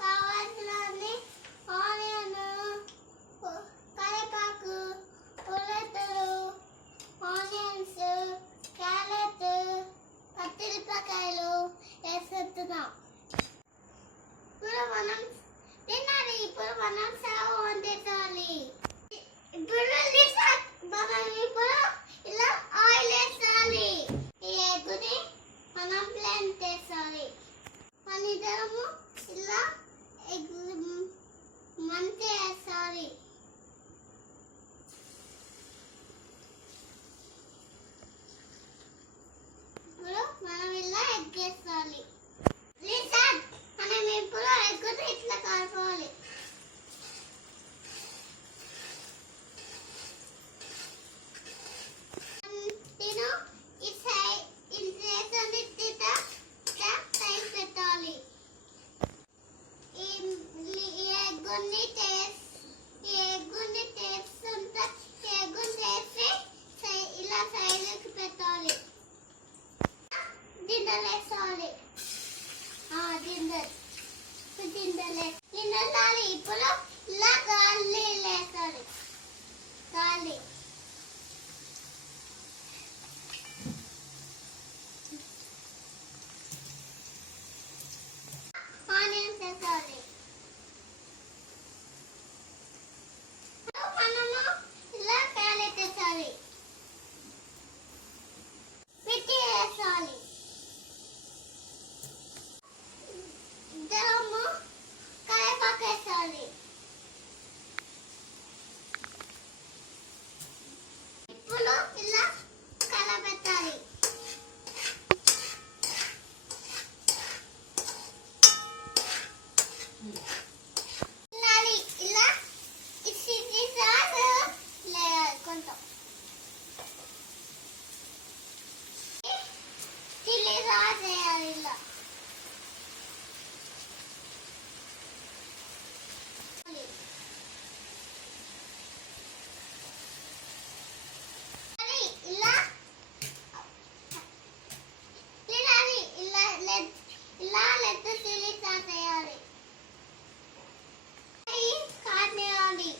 కావాల్సినవి ఆనియన్, కరివేపాకు, ఉల్లిగడ్డలు, ఆనియన్స్, క్యారెట్, పచ్చిమిరపకాయలు వేస్తున్నాం. ఇప్పుడు మనం తినాలి. ఇప్పుడు మనం సర్వ్ వండించాలి. ఇప్పుడు మనం ఇప్పుడు ఇలా ఆయిల్ వేసాలి. ఈ ఎగ్గుని మనం ప్లేన్ చేసాలి. మన ఇద్దరము ఇలా ఎగ్ మంచిగా వేసాలి. ఇప్పుడు మనం ఇలా ఎగ్ వేసాలి. మనం ఇప్పుడు ఎగ్గుని ఇట్లా కలపాలి. ఇలా సైడ్కి పెట్టాలి. దిండలేసాలి. దిండాలి. ఇప్పుడు ఇలా గాలి లేసాలి. గాలి ఆనియన్స్ వేసాలి. మనము ఇలా క్యారెట్ వేసాలి. పిట్టి వేసాలి. ఇద్దరము కరివేపాకు వేసాలి. ఇప్పుడు ఇలా కలపెట్టాలి. ఇలా కొంచెం చిల్లీ సాస్ వేయాలి. ఇలా ఇలా లెగ్ చిల్లీ సాస్ వేయాలి. కాట్ వేయాలి.